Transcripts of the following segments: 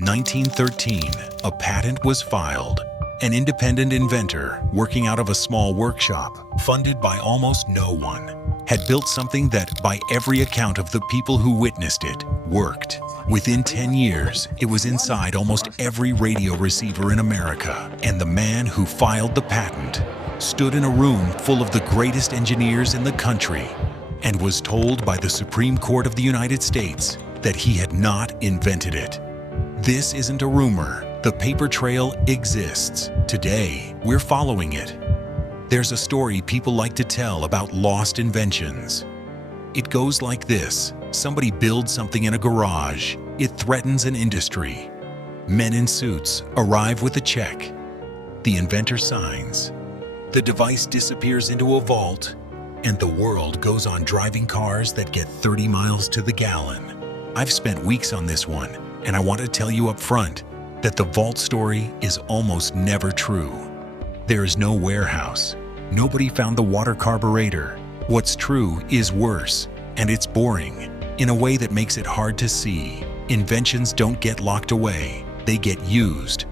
1913, a patent was filed. An independent inventor, working out of a small workshop, funded by almost no one, had built something that, by every account of the people who witnessed it, worked. Within 10 years, it was inside almost every radio receiver in America, and the man who filed the patent stood in a room full of the greatest engineers in the country and was told by the Supreme Court of the United States that he had not invented it. This isn't a rumor. The paper trail exists. Today, we're following it. There's a story people like to tell about lost inventions. It goes like this. Somebody builds something in a garage. It threatens an industry. Men in suits arrive with a check. The inventor signs. The device disappears into a vault, and the world goes on driving cars that get 30 miles to the gallon. I've spent weeks on this one, and I want to tell you up front that the vault story is almost never true. There is no warehouse. Nobody found the water carburetor. What's true is worse, and it's boring, in a way that makes it hard to see. Inventions don't get locked away. They get used.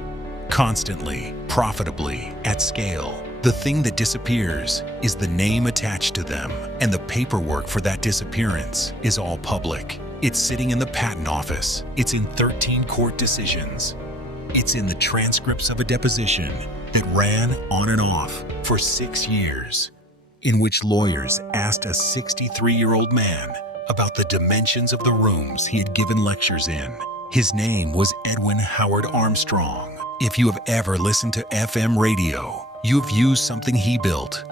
Constantly, profitably, at scale. The thing that disappears is the name attached to them, and the paperwork for that disappearance is all public. It's sitting in the patent office. It's in 13 court decisions. It's in the transcripts of a deposition that ran on and off for 6 years, in which lawyers asked a 63-year-old man about the dimensions of the rooms he had given lectures in. His name was Edwin Howard Armstrong. If you have ever listened to FM radio, you've used something he built.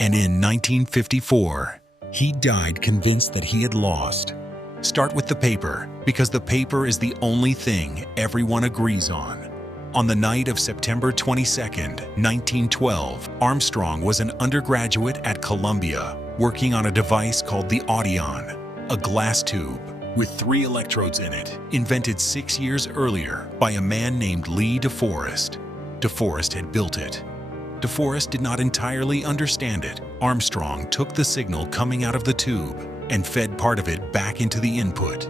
And in 1954, he died convinced that he had lost. Start with the paper, because the paper is the only thing everyone agrees on. On the night of September 22, 1912, Armstrong was an undergraduate at Columbia, working on a device called the Audion, a glass tube with 3 electrodes in it, invented 6 years earlier by a man named Lee DeForest. DeForest had built it. DeForest did not entirely understand it. Armstrong took the signal coming out of the tube and fed part of it back into the input.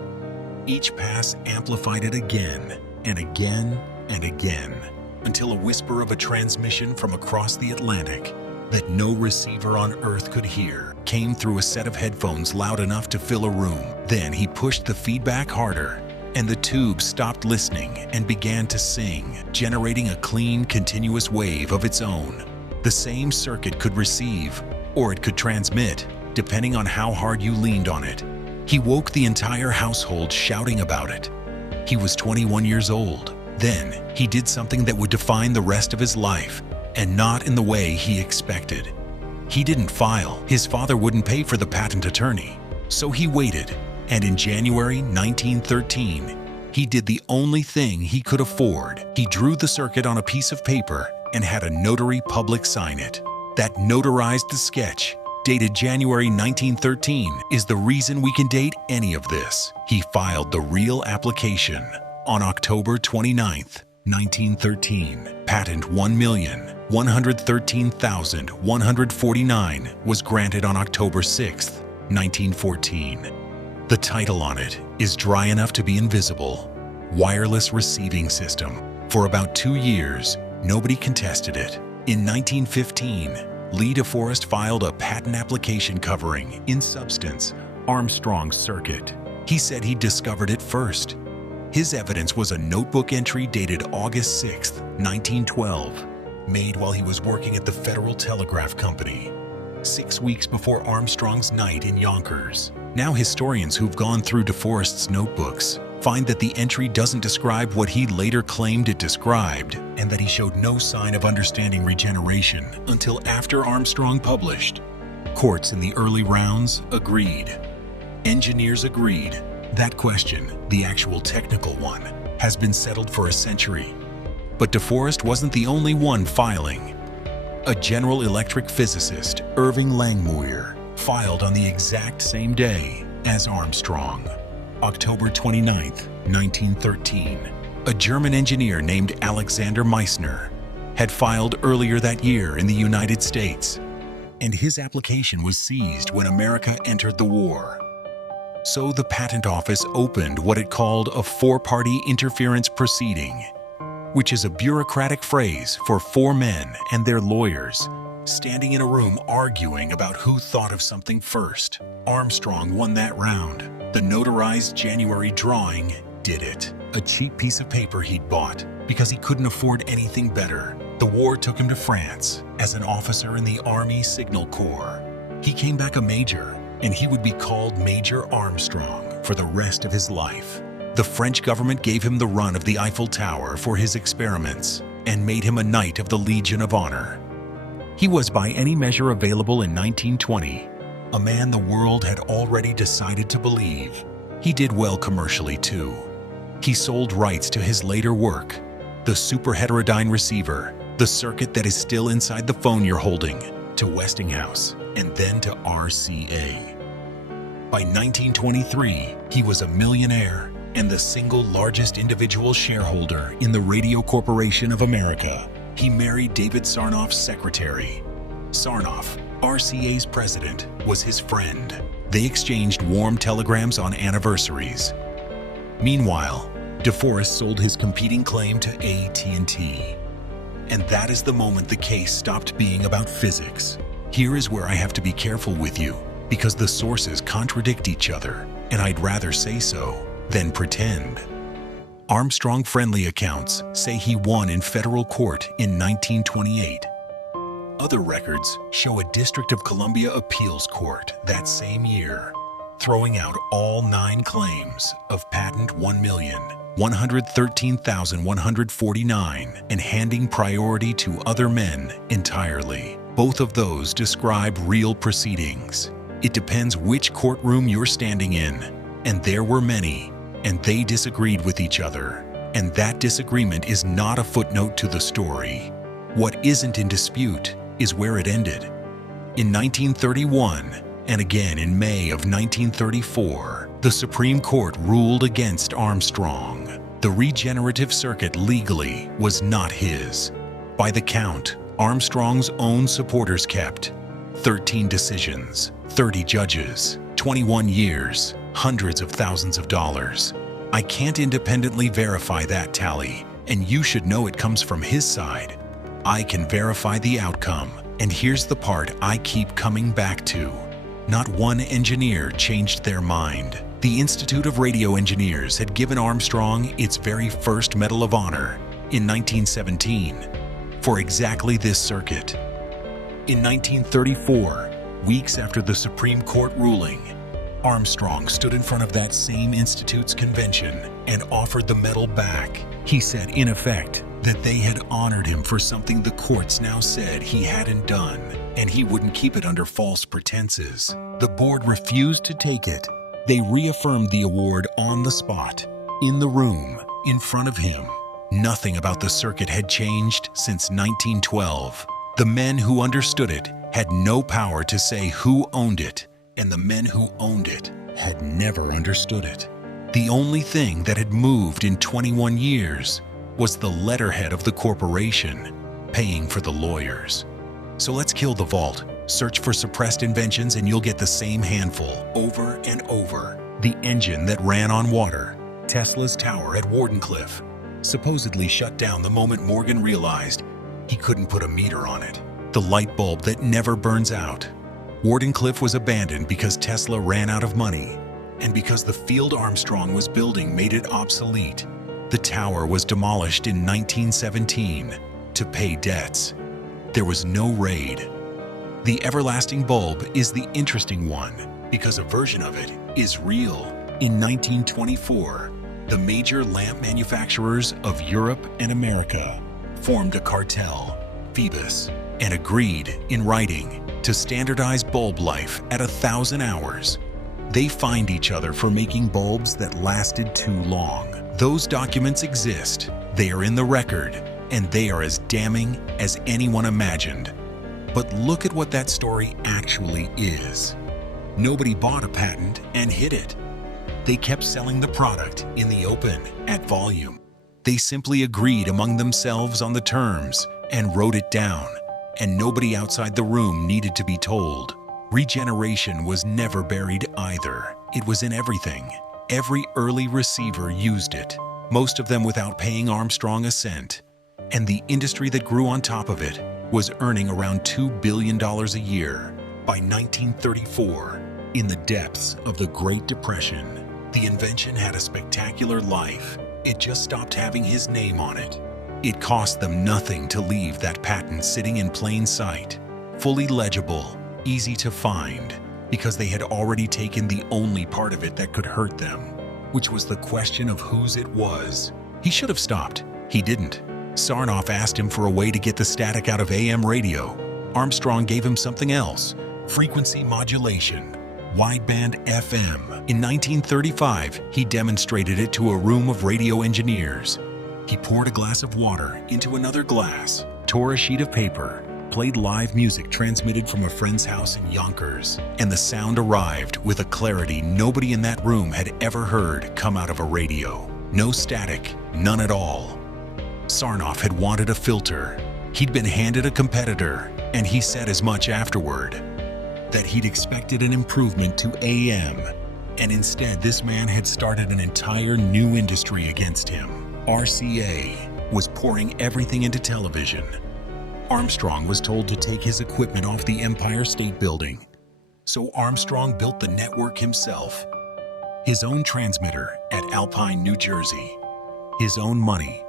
Each pass amplified it again and again and again, until a whisper of a transmission from across the Atlantic that no receiver on Earth could hear came through a set of headphones loud enough to fill a room. Then he pushed the feedback harder, and the tube stopped listening and began to sing, generating a clean, continuous wave of its own. The same circuit could receive, or it could transmit, depending on how hard you leaned on it. He woke the entire household shouting about it. He was 21 years old. Then, he did something that would define the rest of his life, and not in the way he expected. He didn't file. His father wouldn't pay for the patent attorney. So he waited, and in January 1913, he did the only thing he could afford. He drew the circuit on a piece of paper and had a notary public sign it. That notarized the sketch, dated January 1913, is the reason we can date any of this. He filed the real application on October 29, 1913. Patent 1,113,149 was granted on October 6, 1914. The title on it is dry enough to be invisible. Wireless Receiving System. For about 2 years, nobody contested it. In 1915, Lee DeForest filed a patent application covering, in substance, Armstrong's circuit. He said he discovered it first. His evidence was a notebook entry dated August 6, 1912, made while he was working at the Federal Telegraph Company, 6 weeks before Armstrong's night in Yonkers. Now historians who've gone through DeForest's notebooks find that the entry doesn't describe what he later claimed it described, and that he showed no sign of understanding regeneration until after Armstrong published. Courts in the early rounds agreed. Engineers agreed. That question, the actual technical one, has been settled for a century. But DeForest wasn't the only one filing. A General Electric physicist, Irving Langmuir, filed on the exact same day as Armstrong, October 29, 1913. A German engineer named Alexander Meissner had filed earlier that year in the United States, and his application was seized when America entered the war. So the patent office opened what it called a four-party interference proceeding, which is a bureaucratic phrase for four men and their lawyers standing in a room arguing about who thought of something first. Armstrong won that round. The notarized January drawing did it. A cheap piece of paper he'd bought because he couldn't afford anything better. The war took him to France as an officer in the Army Signal Corps. He came back a major, and he would be called Major Armstrong for the rest of his life. The French government gave him the run of the Eiffel Tower for his experiments and made him a Knight of the Legion of Honor. He was, by any measure available in 1920, a man the world had already decided to believe. He did well commercially, too. He sold rights to his later work, the superheterodyne receiver, the circuit that is still inside the phone you're holding, to Westinghouse, and then to RCA. By 1923, he was a millionaire and the single largest individual shareholder in the Radio Corporation of America. He married David Sarnoff's secretary. Sarnoff, RCA's president, was his friend. They exchanged warm telegrams on anniversaries. Meanwhile, DeForest sold his competing claim to AT&T. And that is the moment the case stopped being about physics. Here is where I have to be careful with you, because the sources contradict each other, and I'd rather say so than pretend. Armstrong-friendly accounts say he won in federal court in 1928. Other records show a District of Columbia appeals court that same year, throwing out all 9 claims of patent 1,113,149 and handing priority to other men entirely. Both of those describe real proceedings. It depends which courtroom you're standing in, and there were many, and they disagreed with each other. And that disagreement is not a footnote to the story. What isn't in dispute is where it ended. In 1931, and again in May of 1934, the Supreme Court ruled against Armstrong. The regenerative circuit legally was not his. By the count, Armstrong's own supporters kept 13 decisions, 30 judges, 21 years, hundreds of thousands of dollars. I can't independently verify that tally, and you should know it comes from his side. I can verify the outcome, and here's the part I keep coming back to. Not one engineer changed their mind. The Institute of Radio Engineers had given Armstrong its very first Medal of Honor in 1917 for exactly this circuit. In 1934, weeks after the Supreme Court ruling, Armstrong stood in front of that same institute's convention and offered the medal back. He said, in effect, that they had honored him for something the courts now said he hadn't done, and he wouldn't keep it under false pretenses. The board refused to take it. They reaffirmed the award on the spot, in the room, in front of him. Nothing about the circuit had changed since 1912. The men who understood it had no power to say who owned it, and the men who owned it had never understood it. The only thing that had moved in 21 years was the letterhead of the corporation paying for the lawyers. So let's kill the vault, search for suppressed inventions, and you'll get the same handful over and over. The engine that ran on water, Tesla's tower at Wardenclyffe, supposedly shut down the moment Morgan realized he couldn't put a meter on it. The light bulb that never burns out. Wardenclyffe was abandoned because Tesla ran out of money, and because the field Armstrong was building made it obsolete. The tower was demolished in 1917 to pay debts. There was no raid. The everlasting bulb is the interesting one because a version of it is real. In 1924, the major lamp manufacturers of Europe and America formed a cartel, Phoebus, and agreed in writing to standardize bulb life at 1,000 hours. They fined each other for making bulbs that lasted too long. Those documents exist, they are in the record, and they are as damning as anyone imagined. But look at what that story actually is. Nobody bought a patent and hid it. They kept selling the product in the open, at volume. They simply agreed among themselves on the terms and wrote it down, and nobody outside the room needed to be told. Regeneration was never buried either. It was in everything. Every early receiver used it, most of them without paying Armstrong a cent. And the industry that grew on top of it was earning around $2 billion a year. By 1934, in the depths of the Great Depression, the invention had a spectacular life. It just stopped having his name on it. It cost them nothing to leave that patent sitting in plain sight, fully legible, easy to find, because they had already taken the only part of it that could hurt them, which was the question of whose it was. He should have stopped. He didn't. Sarnoff asked him for a way to get the static out of AM radio. Armstrong gave him something else: frequency modulation, wideband FM. In 1935, he demonstrated it to a room of radio engineers. He poured a glass of water into another glass, tore a sheet of paper, played live music transmitted from a friend's house in Yonkers, and the sound arrived with a clarity nobody in that room had ever heard come out of a radio. No static, none at all. Sarnoff had wanted a filter. He'd been handed a competitor, and he said as much afterward, that he'd expected an improvement to AM, and instead this man had started an entire new industry against him. RCA was pouring everything into television. Armstrong was told to take his equipment off the Empire State Building, so Armstrong built the network himself. His own transmitter at Alpine, New Jersey. His own money.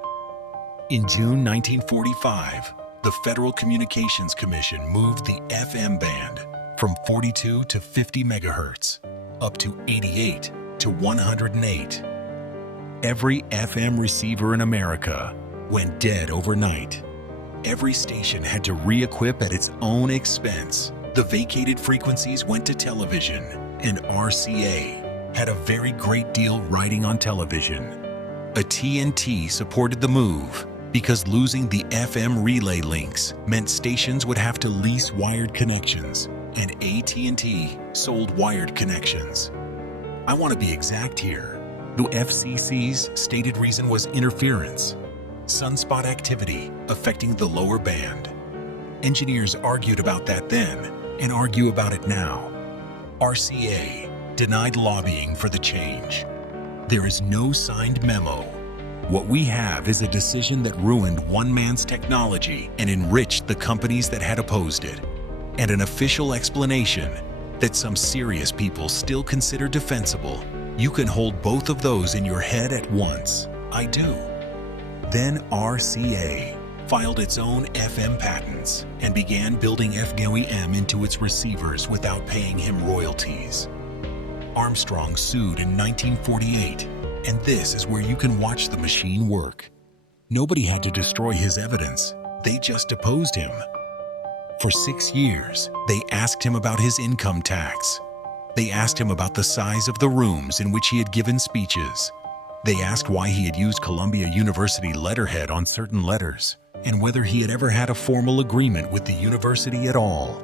In June 1945, the Federal Communications Commission moved the FM band from 42 to 50 megahertz, up to 88 to 108. Every FM receiver in America went dead overnight. Every station had to re-equip at its own expense. The vacated frequencies went to television, and RCA had a very great deal riding on television. AT&T supported the move because losing the FM relay links meant stations would have to lease wired connections, and AT&T sold wired connections. I want to be exact here. The FCC's stated reason was interference, sunspot activity affecting the lower band. Engineers argued about that then and argue about it now. RCA denied lobbying for the change. There is no signed memo. What we have is a decision that ruined one man's technology and enriched the companies that had opposed it, and an official explanation that some serious people still consider defensible. You can hold both of those in your head at once. I do. Then RCA filed its own FM patents and began building FGOEM into its receivers without paying him royalties. Armstrong sued in 1948, and this is where you can watch the machine work. Nobody had to destroy his evidence. They just deposed him. For 6 years, they asked him about his income tax. They asked him about the size of the rooms in which he had given speeches. They asked why he had used Columbia University letterhead on certain letters, and whether he had ever had a formal agreement with the university at all.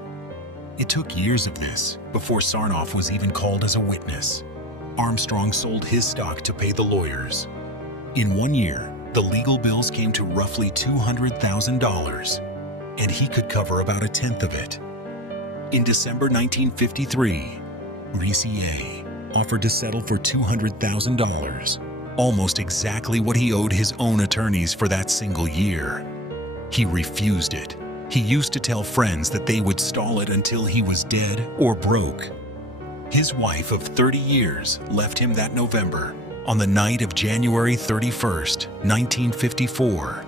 It took years of this before Sarnoff was even called as a witness. Armstrong sold his stock to pay the lawyers. In 1 year, the legal bills came to roughly $200,000, and he could cover about a tenth of it. In December 1953, RCA offered to settle for $200,000, almost exactly what he owed his own attorneys for that single year. He refused it. He used to tell friends that they would stall it until he was dead or broke. His wife of 30 years left him that November, on the night of January 31st, 1954.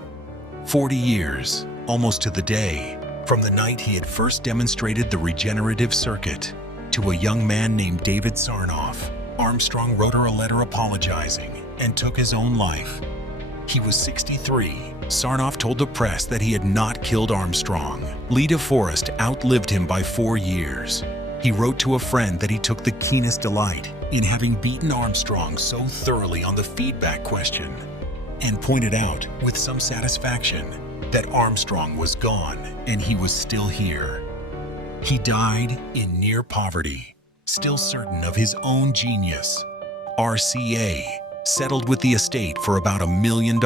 40 years, almost to the day, from the night he had first demonstrated the regenerative circuit to a young man named David Sarnoff. Armstrong wrote her a letter apologizing and took his own life. He was 63. Sarnoff told the press that he had not killed Armstrong. Lee DeForest outlived him by 4 years. He wrote to a friend that he took the keenest delight in having beaten Armstrong so thoroughly on the feedback question, and pointed out with some satisfaction that Armstrong was gone and he was still here. He died in near poverty, still certain of his own genius. RCA settled with the estate for about $1 million.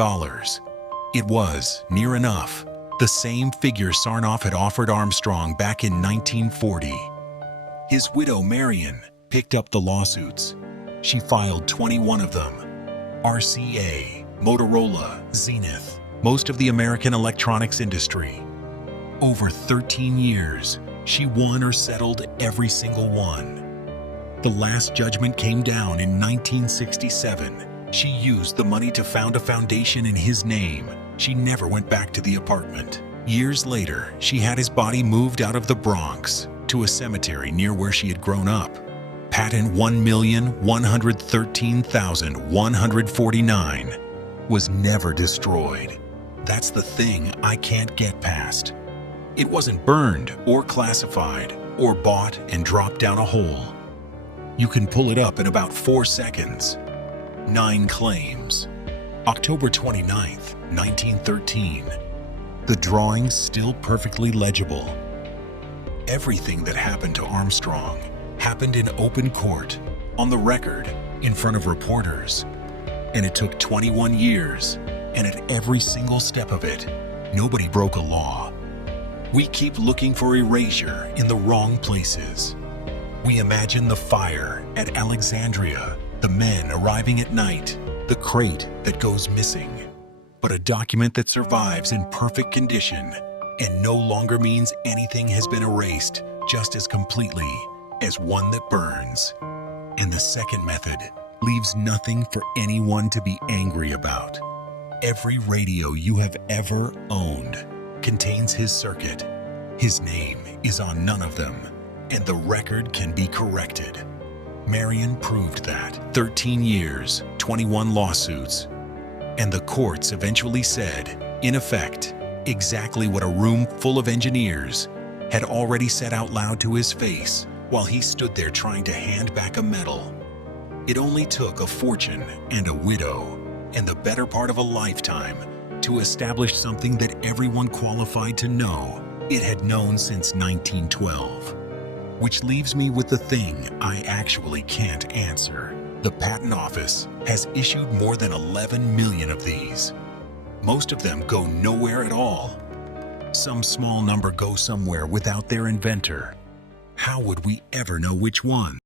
It was, near enough, the same figure Sarnoff had offered Armstrong back in 1940. His widow, Marion, picked up the lawsuits. She filed 21 of them. RCA, Motorola, Zenith, most of the American electronics industry. Over 13 years, she won or settled every single one. The last judgment came down in 1967. She used the money to found a foundation in his name. She never went back to the apartment. Years later, she had his body moved out of the Bronx to a cemetery near where she had grown up. Patent 1,113,149 was never destroyed. That's the thing I can't get past. It wasn't burned or classified or bought and dropped down a hole. You can pull it up in about 4 seconds. 9 claims. October 29th, 1913. The drawings still perfectly legible. Everything that happened to Armstrong happened in open court, on the record, in front of reporters. And it took 21 years, and at every single step of it, nobody broke a law. We keep looking for erasure in the wrong places. We imagine the fire at Alexandria, the men arriving at night, the crate that goes missing. But a document that survives in perfect condition and no longer means anything has been erased just as completely as one that burns. And the second method leaves nothing for anyone to be angry about. Every radio you have ever owned contains his circuit. His name is on none of them, and the record can be corrected. Marion proved that. 13 years, 21 lawsuits, and the courts eventually said, in effect, exactly what a room full of engineers had already said out loud to his face while he stood there trying to hand back a medal. It only took a fortune and a widow and the better part of a lifetime to establish something that everyone qualified to know it had known since 1912. Which leaves me with the thing I actually can't answer. The Patent Office has issued more than 11 million of these. Most of them go nowhere at all. Some small number go somewhere without their inventor. How would we ever know which one?